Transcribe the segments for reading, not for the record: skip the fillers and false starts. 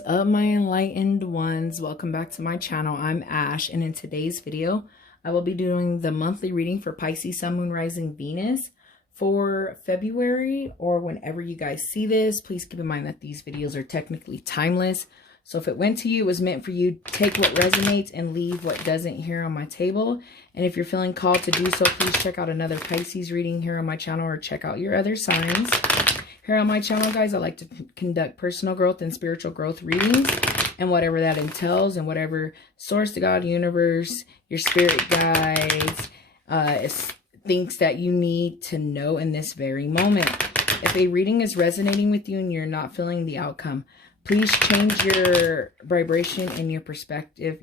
is up, my enlightened ones? Welcome back to my channel. I'm Ash, and in today's video I will be doing the monthly reading for Pisces Sun, Moon, Rising, Venus for February, or whenever you guys see this. Please keep in mind that these videos are technically timeless, so if it went to you, it was meant for you. Take what resonates and leave what doesn't here on my table. And if you're feeling called to do so, please check out another Pisces reading here on my channel, or check out your other signs. Here on my channel, guys, I like to conduct personal growth and spiritual growth readings, and whatever that entails, and whatever source, the God, universe, your spirit guides thinks that you need to know in this very moment. If a reading is resonating with you and you're not feeling the outcome, please change your vibration and your perspective,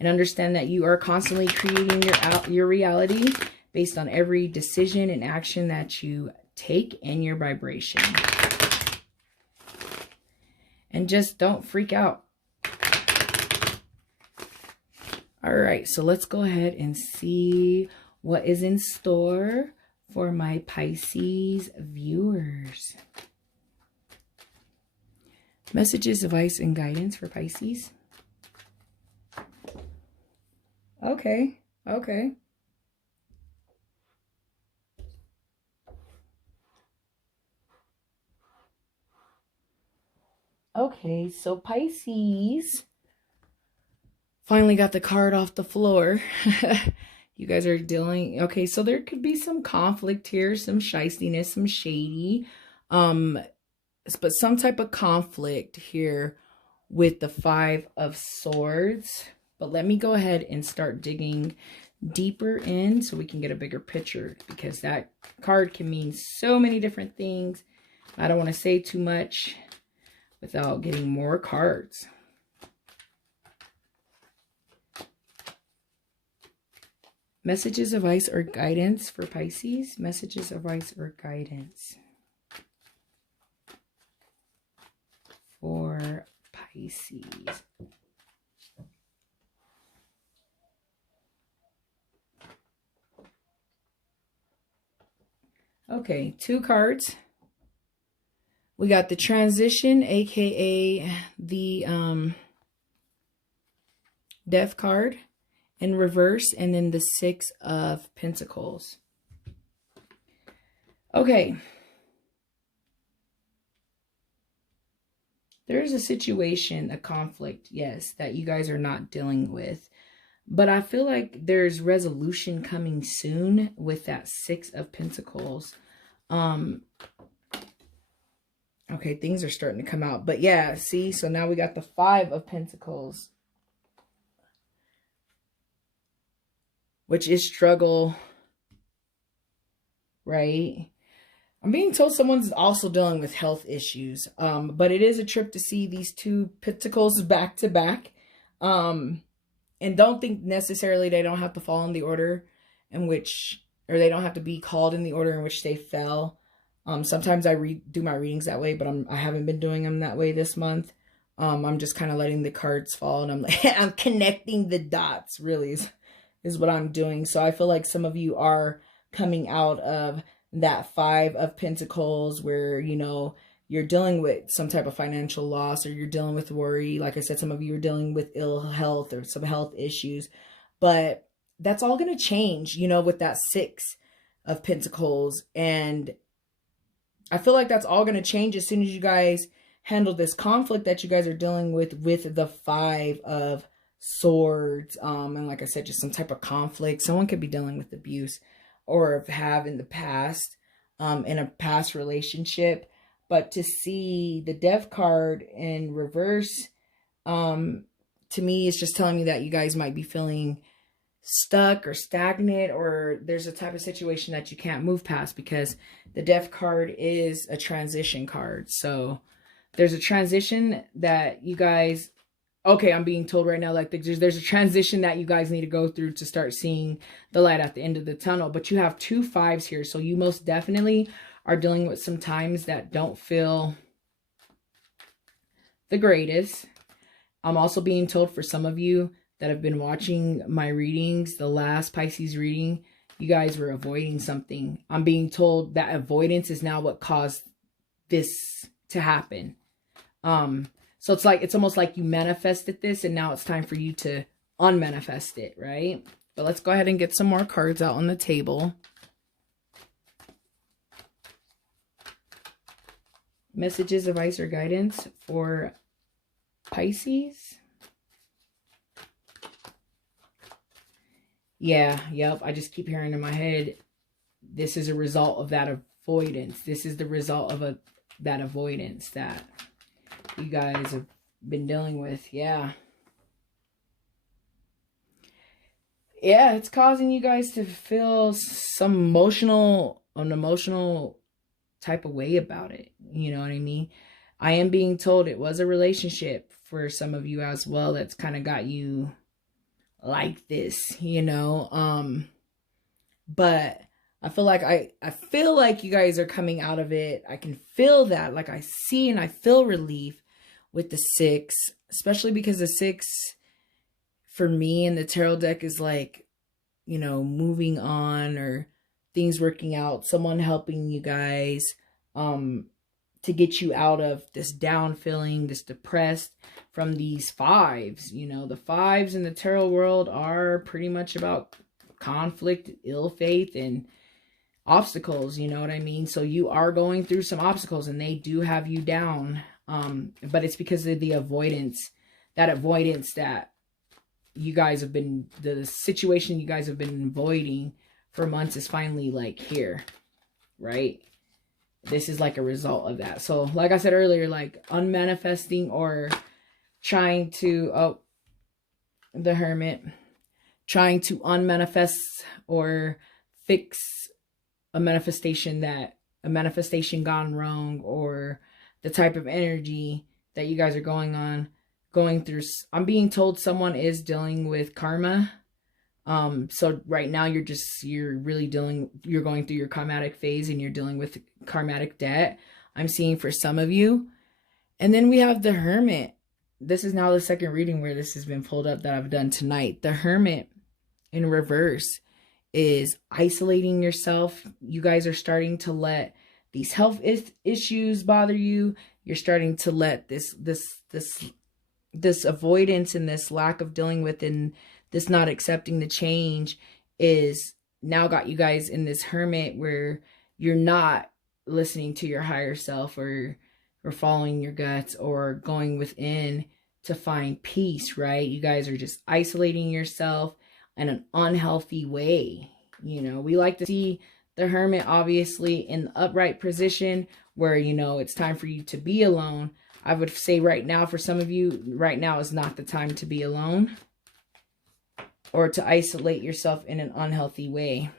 and understand that you are constantly creating your reality based on every decision and action that you take in your vibration. And just don't freak out. All right, so let's go ahead and see what is in store for my Pisces viewers. Messages, advice, and guidance for Pisces. Okay. Okay, so Pisces finally got the card off the floor. You guys are dealing, okay, so there could be some conflict here, some shystiness, some shady, but some type of conflict here with the Five of Swords. But let me go ahead and start digging deeper in so we can get a bigger picture, because that card can mean so many different things. I don't want to say too much without getting more cards. Messages, advice, or guidance for Pisces. Messages, advice, or guidance for Pisces. Okay, two cards. We got the transition, aka the death card in reverse, and then the Six of Pentacles. Okay. There's a situation, a conflict, yes, that you guys are not dealing with. But I feel like there's resolution coming soon with that Six of Pentacles. Okay, things are starting to come out. But yeah, see, so now we got the Five of Pentacles, which is struggle, right? I'm being told someone's also dealing with health issues. But it is a trip to see these two pentacles back to back. And don't think necessarily they don't have to fall in the order in which, or they don't have to be called in the order in which they fell. Sometimes I do my readings that way, but I haven't been doing them that way this month. I'm just kind of letting the cards fall, and I'm connecting the dots, really is what I'm doing. So I feel like some of you are coming out of that Five of Pentacles where, you know, you're dealing with some type of financial loss, or you're dealing with worry. Like I said, some of you are dealing with ill health or some health issues, but that's all going to change, you know, with that Six of Pentacles. And I feel like that's all going to change as soon as you guys handle this conflict that you guys are dealing with the Five of Swords. And like I said, just some type of conflict. Someone could be dealing with abuse, or have in the past, in a past relationship. But to see the Death card in reverse, to me, it's just telling me that you guys might be feeling stuck or stagnant, or there's a type of situation that you can't move past, because the Death card is a transition card. So there's a transition that you guys, okay, I'm being told right now, like there's a transition that you guys need to go through to start seeing the light at the end of the tunnel. But you have two fives here, so you most definitely are dealing with some times that don't feel the greatest. I'm also being told for some of you that have been watching my readings, the last Pisces reading, you guys were avoiding something. I'm being told that avoidance is now what caused this to happen. So So it's like, it's almost like you manifested this and now it's time for you to unmanifest it, right? But let's go ahead and get some more cards out on the table. Messages, advice, or guidance for Pisces. Yeah, yep. I just keep hearing in my head, this is a result of that avoidance. This is the result of that avoidance that you guys have been dealing with. Yeah. Yeah, it's causing you guys to feel some an emotional type of way about it. You know what I mean? I am being told it was a relationship for some of you as well that's kind of got you like this, you know. But I feel like I feel like you guys are coming out of it. I can feel that. Like I see and I feel relief with the 6, especially because the 6 for me in the tarot deck is like, you know, moving on or things working out, someone helping you guys to get you out of this down feeling, this depressed from these 5s. You know, the 5s in the tarot world are pretty much about conflict, ill faith, and obstacles, you know what I mean? So you are going through some obstacles and they do have you down. But it's because of the avoidance that you guys have been, the situation you guys have been avoiding for months is finally like here, right? This is like a result of that. So like I said earlier, like unmanifesting or trying to, the Hermit, trying to unmanifest or fix a manifestation gone wrong, or the type of energy that you guys are going through. I'm being told someone is dealing with karma. So right now you're going through your karmatic phase and you're dealing with karmatic debt. I'm seeing for some of you. And then we have the Hermit. This is now the second reading where this has been pulled up that I've done tonight. The Hermit in reverse is isolating yourself. You guys are starting to let these health issues bother you. You're starting to let this avoidance and this lack of dealing with and this not accepting the change is now got you guys in this Hermit where you're not listening to your higher self or following your guts or going within to find peace, right? You guys are just isolating yourself in an unhealthy way. You know, we like to see the Hermit obviously in the upright position where, you know, it's time for you to be alone. I would say right now, for some of you, right now is not the time to be alone or to isolate yourself in an unhealthy way.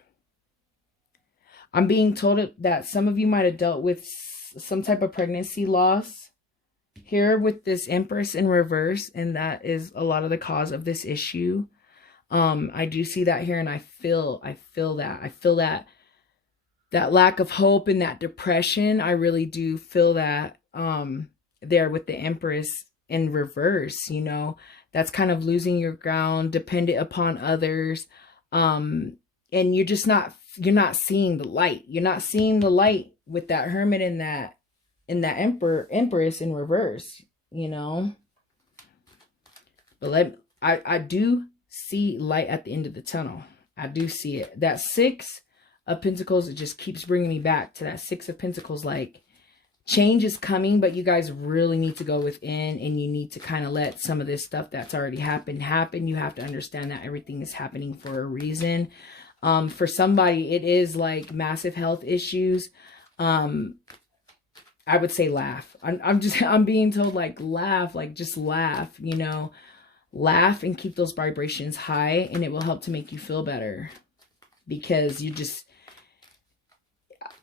I'm being told that some of you might have dealt with some type of pregnancy loss here with this Empress in reverse, and that is a lot of the cause of this issue. I do see that here, and I feel that lack of hope and that depression. I really do feel that there with the Empress in reverse. You know, that's kind of losing your ground, dependent upon others, and you're not seeing the light. You're not seeing the light with that Hermit in that Empress in reverse. You know, but I do see light at the end of the tunnel. I do see it. That 6 of Pentacles, it just keeps bringing me back to that 6 of Pentacles. Like, change is coming, but you guys really need to go within and you need to kind of let some of this stuff that's already happened happen. You have to understand that everything is happening for a reason. For somebody, it is like massive health issues. I would say laugh. I'm being told like laugh, like just laugh, you know. Laugh and keep those vibrations high, and it will help to make you feel better, because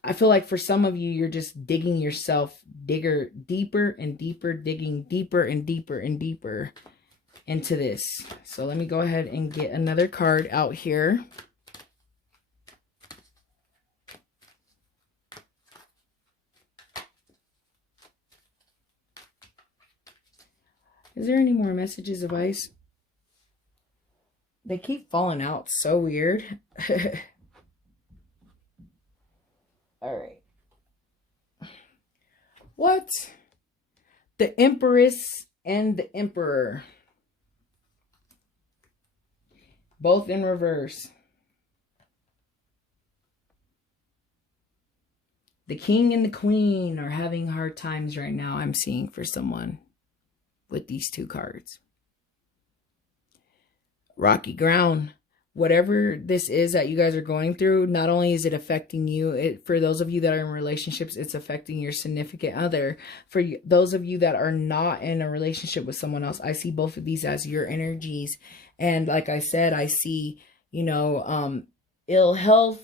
I feel like for some of you, you're just digging yourself deeper and deeper, digging deeper and deeper and deeper into this. So let me go ahead and get another card out here. Is there any more messages of ice? They keep falling out. So weird. All right. What? The Empress and the Emperor. Both in reverse. The King and the Queen are having hard times right now, I'm seeing, for someone with these two cards. Rocky ground. Whatever this is that you guys are going through, not only is it affecting you, for those of you that are in relationships, it's affecting your significant other. For those of you that are not in a relationship with someone else, I see both of these as your energies. And like I said, I see, you know, ill health.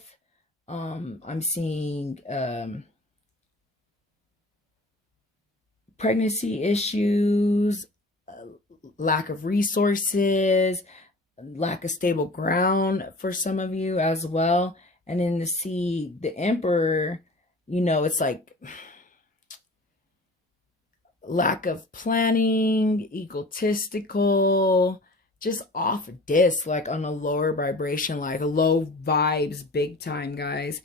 I'm seeing pregnancy issues, lack of resources, lack of stable ground for some of you as well. And then to see the Emperor, you know, it's like lack of planning, egotistical, just off disc, like on a lower vibration, like low vibes, big time, guys.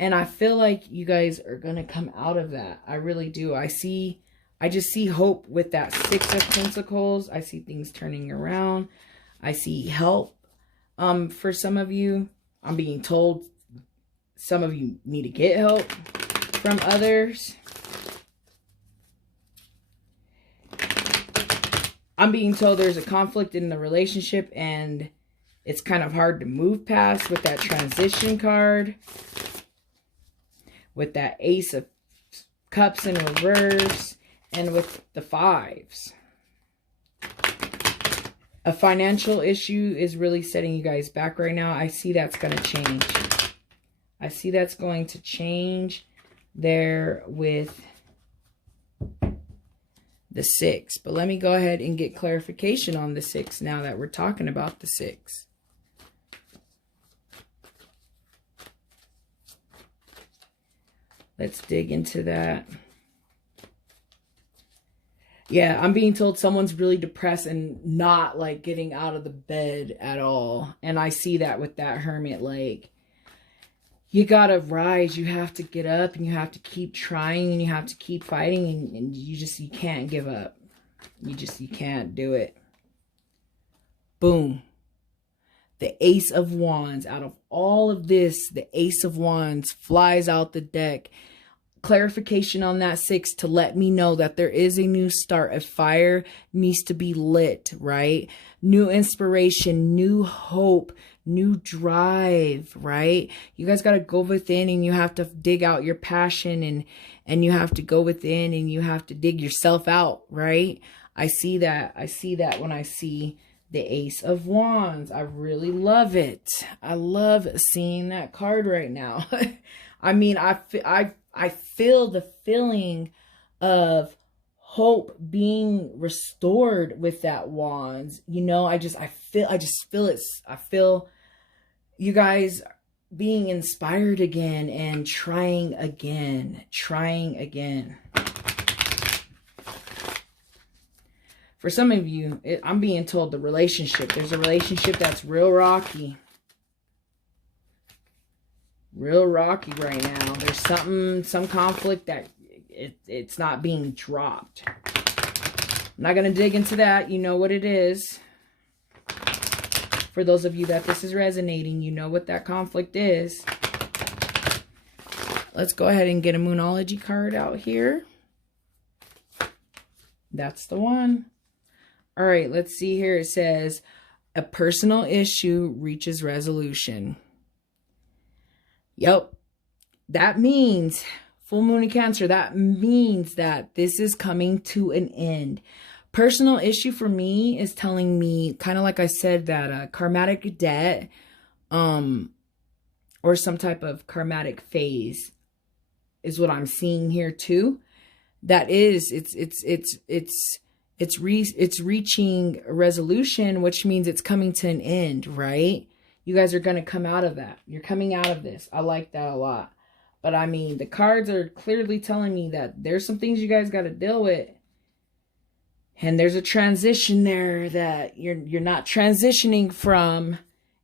And I feel like you guys are gonna come out of that. I really do. I just see hope with that Six of Pentacles. I see things turning around. I see help for some of you. I'm being told some of you need to get help from others. I'm being told there's a conflict in the relationship and it's kind of hard to move past with that transition card. With that Ace of Cups in reverse and with the fives. A financial issue is really setting you guys back right now. I see that's going to change. I see that's going to change there with the 6. But let me go ahead and get clarification on the 6 now that we're talking about the 6. Let's dig into that. Yeah, I'm being told someone's really depressed and not like getting out of the bed at all. And I see that with that Hermit, like you gotta rise, you have to get up and you have to keep trying and you have to keep fighting and you can't give up. You can't do it. Boom. The Ace of Wands. Out of all of this, the Ace of Wands flies out the deck. Clarification on that 6 to let me know that there is a new start. A fire needs to be lit, right? New inspiration, new hope, new drive, right? You guys got to go within and you have to dig out your passion and you have to go within and you have to dig yourself out, right? I see that. I see that when I see the Ace of Wands. I really love it. I love seeing that card right now. I mean, I feel the feeling of hope being restored with that Wands. You know, I just feel it. I feel you guys being inspired again and trying again. For some of you, I'm being told the relationship. There's a relationship that's real rocky. Real rocky right now. There's some conflict that it's not being dropped. I'm not going to dig into that. You know what it is. For those of you that this is resonating, you know what that conflict is. Let's go ahead and get a Moonology card out here. That's the one. All right, let's see here. It says, a personal issue reaches resolution. Yep. That means, full moon in Cancer, that means that this is coming to an end. Personal issue for me is telling me, kind of like I said, that karmatic debt, or some type of karmatic phase is what I'm seeing here too. That is, it's reaching a resolution, which means it's coming to an end, right? You guys are going to come out of that. You're coming out of this. I like that a lot. But I mean, the cards are clearly telling me that there's some things you guys got to deal with. And there's a transition there that you're not transitioning from.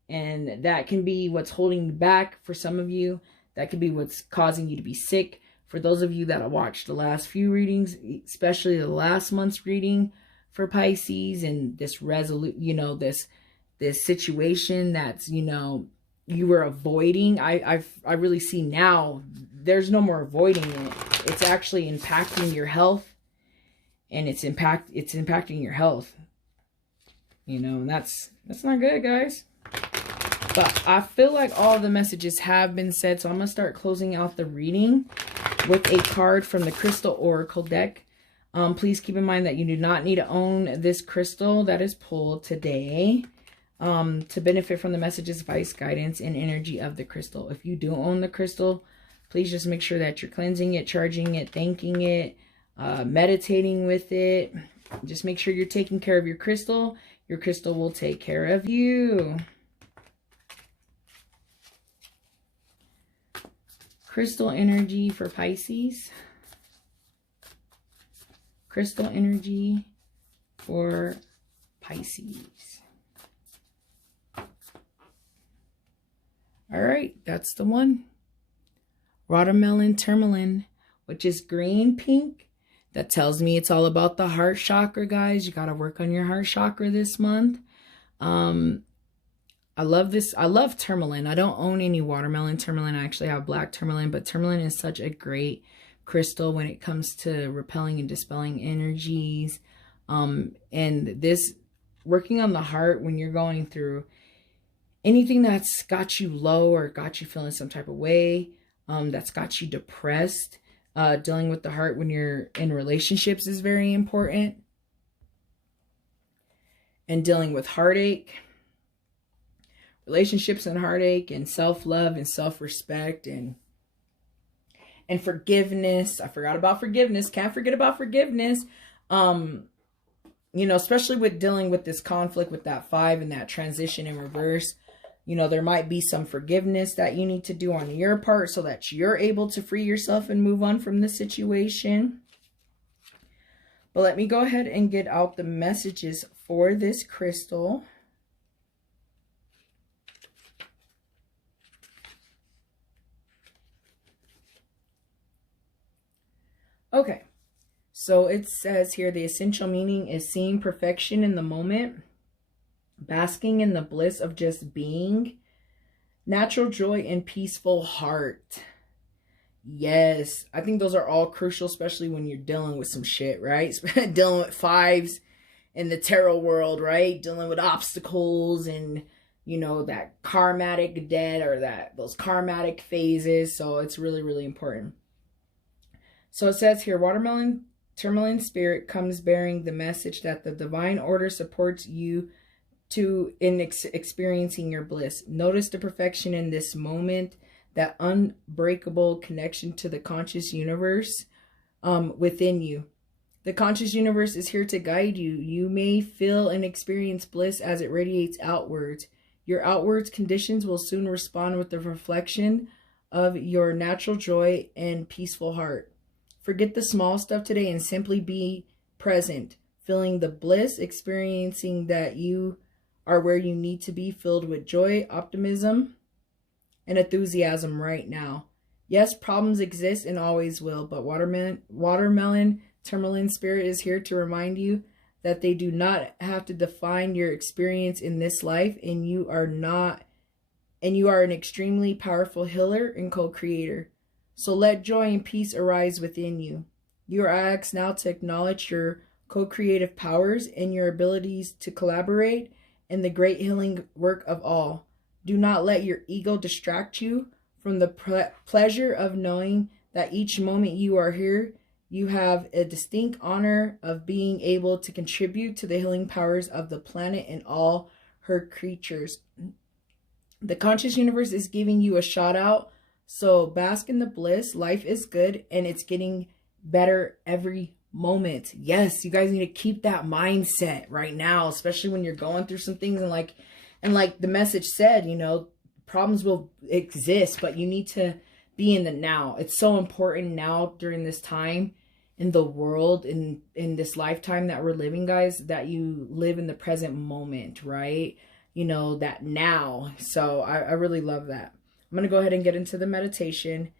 And that can be what's holding you back for some of you. That could be what's causing you to be sick. For those of you that have watched the last few readings, especially the last month's reading, for Pisces, and this resolute, you know, this situation that's, you know, you were avoiding. I really see now there's no more avoiding it. It's actually impacting your health, and it's impacting your health, you know, and that's not good, guys. But I feel like all the messages have been said, so I'm going to start closing out the reading with a card from the Crystal Oracle deck. Please keep in mind that you do not need to own this crystal that is pulled today to benefit from the messages, advice, guidance, and energy of the crystal. If you do own the crystal, please just make sure that you're cleansing it, charging it, thanking it, meditating with it. Just make sure you're taking care of your crystal. Your crystal will take care of you. Crystal energy for Pisces. Crystal energy for Pisces. All right, that's the one. Watermelon Tourmaline, which is green pink. That tells me it's all about the heart chakra, guys. You got to work on your heart chakra this month. I love this. I love tourmaline. I don't own any watermelon tourmaline. I actually have black tourmaline, but tourmaline is such a great crystal when it comes to repelling and dispelling energies. And this, working on the heart when you're going through anything that's got you low or got you feeling some type of way, that's got you depressed, dealing with the heart when you're in relationships is very important. And dealing with heartache, relationships and heartache, and self-love and self-respect and forgiveness. I forgot about forgiveness. Can't forget about forgiveness. You know, especially with dealing with this conflict with that 5 and that transition in reverse. You know, there might be some forgiveness that you need to do on your part so that you're able to free yourself and move on from the situation. But let me go ahead and get out the messages for this crystal. Okay, so it says here, the essential meaning is seeing perfection in the moment, basking in the bliss of just being, natural joy and peaceful heart. Yes, I think those are all crucial, especially when you're dealing with some shit, right? Dealing with 5s in the tarot world, right? Dealing with obstacles and, you know, that karmatic debt or those karmatic phases. So it's really, really important. So it says here, watermelon tourmaline spirit comes bearing the message that the divine order supports you in experiencing your bliss. Notice the perfection in this moment, that unbreakable connection to the conscious universe within you. The conscious universe is here to guide you. You may feel and experience bliss as it radiates outwards. Your outwards conditions will soon respond with the reflection of your natural joy and peaceful heart. Forget the small stuff today and simply be present, feeling the bliss, experiencing that you are where you need to be, filled with joy, optimism, and enthusiasm right now. Yes, problems exist and always will, but watermelon tourmaline spirit is here to remind you that they do not have to define your experience in this life, and you are an extremely powerful healer and co-creator. So let joy and peace arise within you. You are asked now to acknowledge your co-creative powers and your abilities to collaborate in the great healing work of all. Do not let your ego distract you from the pleasure of knowing that each moment you are here, you have a distinct honor of being able to contribute to the healing powers of the planet and all her creatures. The conscious universe is giving you a shout out. So bask in the bliss. Life is good and it's getting better every moment. Yes, you guys need to keep that mindset right now, especially when you're going through some things, and like the message said, you know, problems will exist, but you need to be in the now. It's so important now during this time in the world, in this lifetime that we're living, guys, that you live in the present moment, right? You know, that now. So I really love that. I'm going to go ahead and get into the meditation.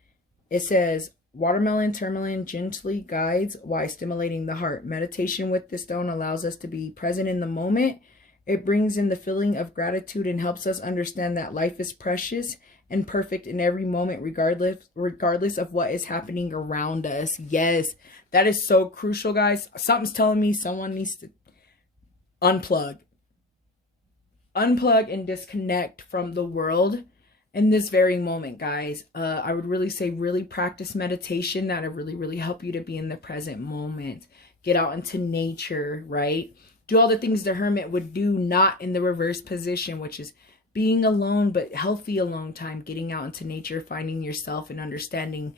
It says, Watermelon tourmaline gently guides while stimulating the heart. Meditation with this stone allows us to be present in the moment. It brings in the feeling of gratitude and helps us understand that life is precious and perfect in every moment, regardless of what is happening around us. Yes, that is so crucial, guys. Something's telling me someone needs to unplug and disconnect from the world in this very moment, guys. I would really say really practice meditation. That'll really help you to be in the present moment. Get out into nature, right? Do all the things the hermit would do, not in the reverse position, which is being alone, but healthy alone time, getting out into nature, finding yourself and understanding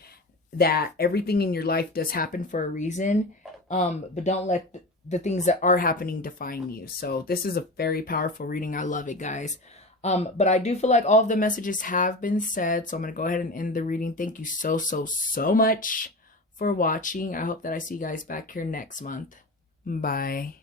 that everything in your life does happen for a reason. But don't let the things that are happening define you. So this is a very powerful reading. I love it, guys. But I do feel like all of the messages have been said. So I'm going to go ahead and end the reading. Thank you so much for watching. I hope that I see you guys back here next month. Bye.